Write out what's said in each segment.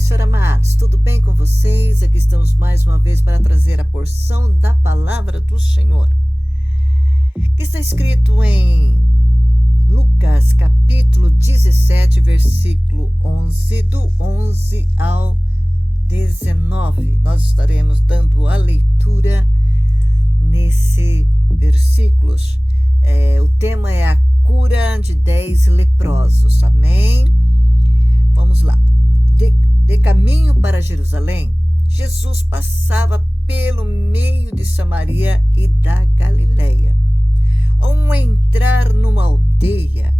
paz, Senhor amados, tudo bem com vocês? Aqui estamos mais uma vez para trazer a porção da palavra do Senhor, que está escrito em Lucas capítulo 17, versículo 11, do 11 ao 19. Nós estaremos dando a leitura nesses versículos. O tema é a cura de 10 leprosos, amém? Vamos lá. De caminho para Jerusalém, Jesus passava pelo meio de Samaria e da Galileia. Ao entrar numa aldeia,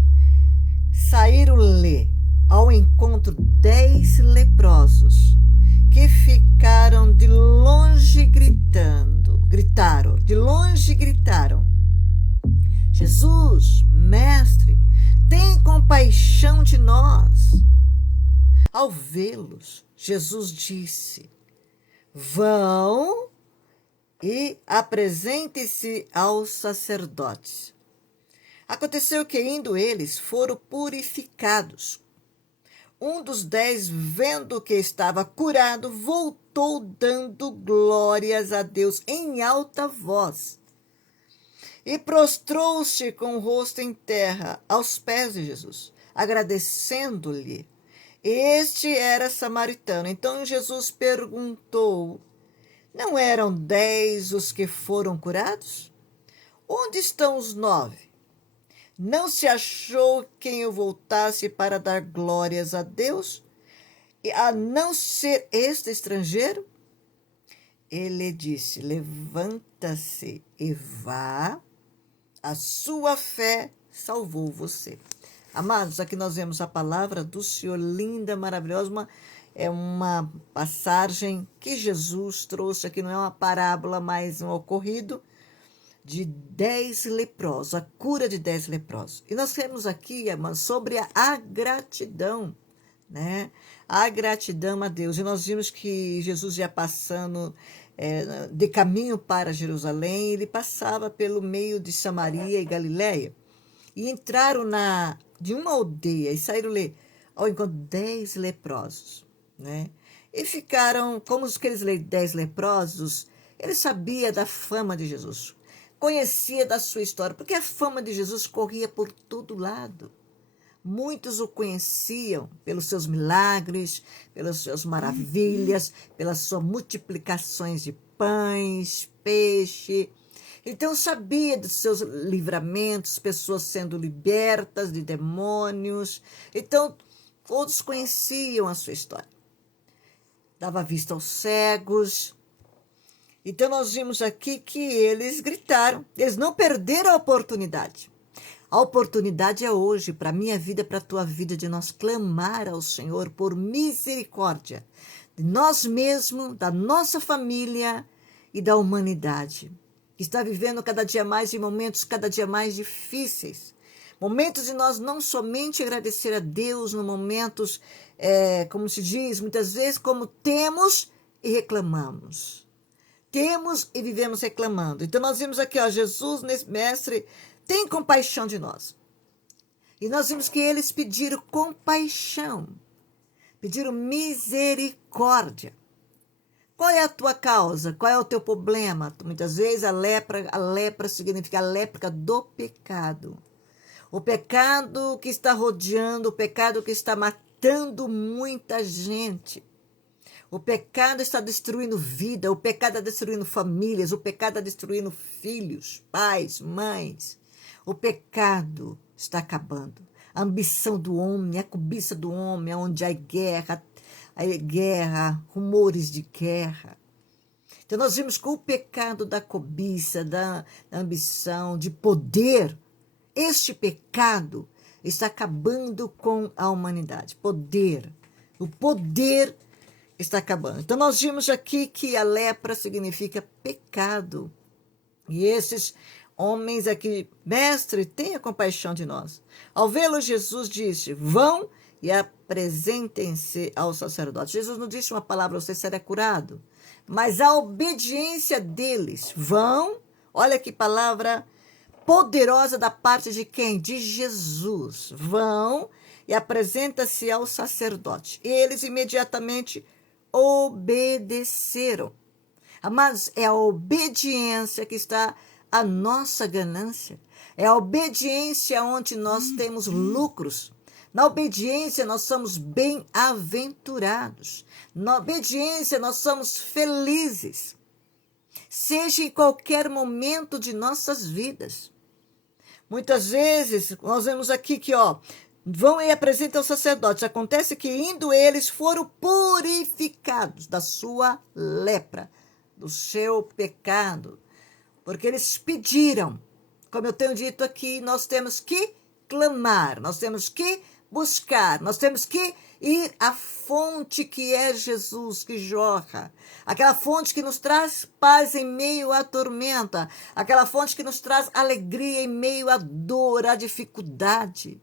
saíram-lhe ao encontro 10 leprosos, que ficaram de longe gritaram: Jesus, mestre, tem compaixão de nós. Ao vê-los, Jesus disse: vão e apresentem-se aos sacerdotes. Aconteceu que, indo eles, foram purificados. Um dos 10, vendo que estava curado, voltou dando glórias a Deus em alta voz e prostrou-se com o rosto em terra aos pés de Jesus, agradecendo-lhe. Este era samaritano. Então Jesus perguntou: não eram 10 os que foram curados? Onde estão os 9? Não se achou quem o voltasse para dar glórias a Deus, a não ser este estrangeiro? Ele disse: levanta-se e vá, a sua fé salvou você. Amados, aqui nós vemos a palavra do Senhor, linda, maravilhosa, é uma passagem que Jesus trouxe aqui, não é uma parábola, mas um ocorrido de 10 leprosos, a cura de 10 leprosos. E nós temos aqui, irmãs, sobre a gratidão, né? A gratidão a Deus. E nós vimos que Jesus ia passando de caminho para Jerusalém, ele passava pelo meio de Samaria e Galileia, e entraram de uma aldeia e saíram-lhe ao encontro 10 leprosos, né? E ficaram, como aqueles 10 leprosos, ele sabia da fama de Jesus, conhecia da sua história, porque a fama de Jesus corria por todo lado. Muitos o conheciam pelos seus milagres, pelas suas maravilhas, pelas suas multiplicações de pães, peixe. Então sabia dos seus livramentos, pessoas sendo libertas de demônios. Então todos conheciam a sua história. Dava vista aos cegos. Então nós vimos aqui que eles gritaram. Eles não perderam a oportunidade. A oportunidade é hoje, para a minha vida, para a tua vida, de nós clamar ao Senhor por misericórdia de nós mesmos, da nossa família e da humanidade, que está vivendo cada dia mais em momentos cada dia mais difíceis. Momentos de nós não somente agradecer a Deus, no momentos, como se diz, muitas vezes, como temos e reclamamos. Temos e vivemos reclamando. Então nós vimos aqui, Jesus, mestre, tem compaixão de nós. E nós vimos que eles pediram compaixão, pediram misericórdia. Qual é a tua causa? Qual é o teu problema? Muitas vezes a lepra significa a lepra do pecado. O pecado que está rodeando, o pecado que está matando muita gente. O pecado está destruindo vida, o pecado está destruindo famílias, o pecado está destruindo filhos, pais, mães. O pecado está acabando. A ambição do homem, a cobiça do homem, onde há guerra, rumores de guerra. Então nós vimos que o pecado da cobiça, da ambição, de poder, este pecado está acabando com a humanidade. O poder está acabando. Então nós vimos aqui que a lepra significa pecado. E esses homens aqui, mestre, tenha compaixão de nós. Ao vê-lo, Jesus disse: vão e apresentem-se ao sacerdote. Jesus não disse uma palavra: você será curado. Mas a obediência deles, vão, olha que palavra poderosa da parte de quem? De Jesus. Vão e apresenta-se ao sacerdote. Eles imediatamente obedeceram. Mas é a obediência que está a nossa ganância. É a obediência onde nós temos lucros. Na obediência nós somos bem-aventurados. Na obediência nós somos felizes. Seja em qualquer momento de nossas vidas. Muitas vezes nós vemos aqui que, vão e apresentam ao sacerdote. Acontece que indo eles foram purificados da sua lepra, do seu pecado. Porque eles pediram. Como eu tenho dito aqui, nós temos que clamar, nós temos que buscar, nós temos que ir à fonte que é Jesus, que jorra. Aquela fonte que nos traz paz em meio à tormenta. Aquela fonte que nos traz alegria em meio à dor, à dificuldade.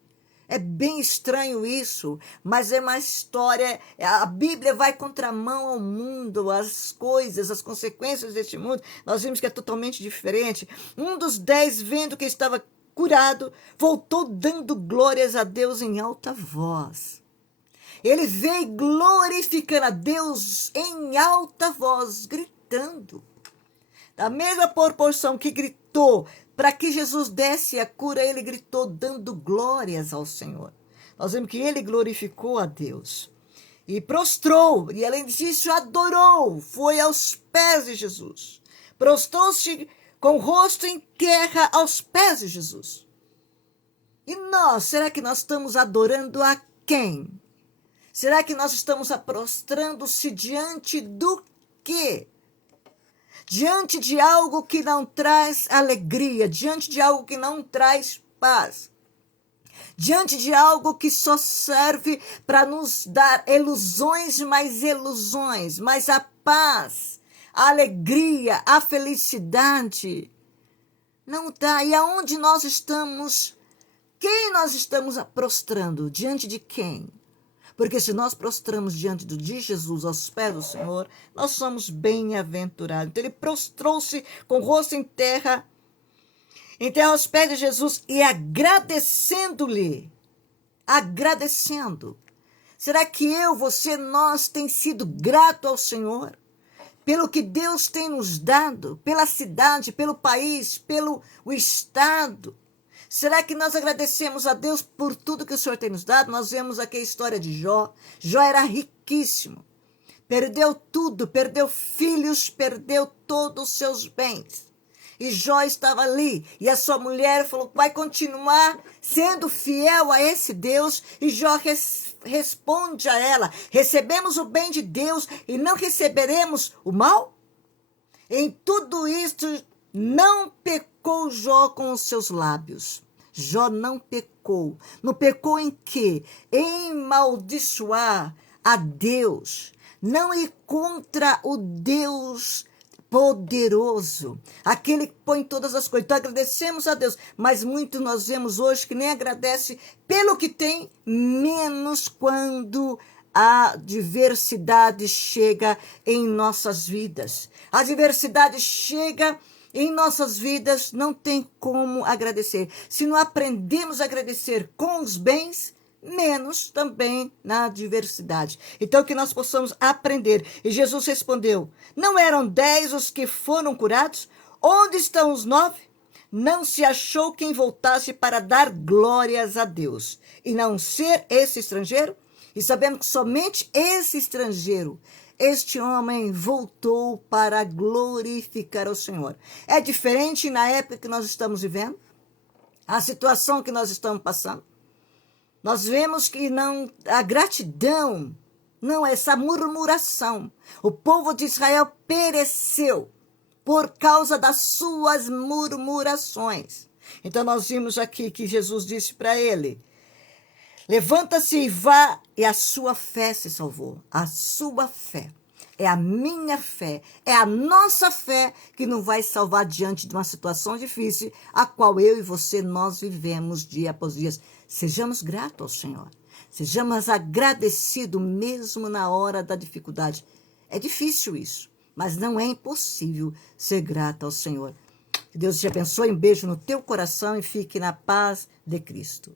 É bem estranho isso, mas é uma história. A Bíblia vai contramão ao mundo, as coisas, as consequências deste mundo. Nós vimos que é totalmente diferente. Um dos 10, vendo que estava curado, voltou dando glórias a Deus em alta voz. Ele veio glorificando a Deus em alta voz, gritando. Da mesma proporção que gritou, para que Jesus desse a cura, ele gritou dando glórias ao Senhor. Nós vemos que ele glorificou a Deus. E prostrou, e além disso adorou, foi aos pés de Jesus. Prostrou-se com o rosto em terra aos pés de Jesus. E nós, será que nós estamos adorando a quem? Será que nós estamos prostrando-se diante do quê? Diante de algo que não traz alegria, diante de algo que não traz paz, diante de algo que só serve para nos dar ilusões, mas a paz, a alegria, a felicidade não dá. E aonde nós estamos? Quem nós estamos prostrando? Diante de quem? Porque se nós prostramos diante de Jesus, aos pés do Senhor, nós somos bem-aventurados. Então ele prostrou-se com o rosto em terra aos pés de Jesus e agradecendo-lhe. Agradecendo. Será que você, nós, tem sido grato ao Senhor? Pelo que Deus tem nos dado, pela cidade, pelo país, pelo estado? Será que nós agradecemos a Deus por tudo que o Senhor tem nos dado? Nós vemos aqui a história de Jó. Jó era riquíssimo. Perdeu tudo, perdeu filhos, perdeu todos os seus bens. E Jó estava ali. E a sua mulher falou, vai continuar sendo fiel a esse Deus? E Jó responde a ela, recebemos o bem de Deus e não receberemos o mal? Em tudo isto, não pecou Jó com os seus lábios. Jó não pecou. Não pecou em quê? Em maldiçoar a Deus. Não ir contra o Deus poderoso. Aquele que põe todas as coisas. Então agradecemos a Deus. Mas muito nós vemos hoje que nem agradece pelo que tem, menos quando a diversidade chega em nossas vidas. A diversidade chega em nossas vidas, não tem como agradecer. Se não aprendemos a agradecer com os bens, menos também na diversidade. Então que nós possamos aprender. E Jesus respondeu, não eram 10 os que foram curados? Onde estão os 9? Não se achou quem voltasse para dar glórias a Deus, e não ser esse estrangeiro? E sabemos que somente esse estrangeiro, este homem voltou para glorificar ao Senhor. É diferente na época que nós estamos vivendo, a situação que nós estamos passando. Nós vemos que não, a gratidão, não, essa murmuração. O povo de Israel pereceu por causa das suas murmurações. Então nós vimos aqui que Jesus disse para ele, levanta-se e vá, e a sua fé se salvou. A sua fé. É a minha fé, é a nossa fé que nos vai salvar diante de uma situação difícil, a qual eu e você, nós vivemos dia após dia. Sejamos gratos ao Senhor. Sejamos agradecidos mesmo na hora da dificuldade. É difícil isso, mas não é impossível ser grato ao Senhor. Que Deus te abençoe, um beijo no teu coração e fique na paz de Cristo.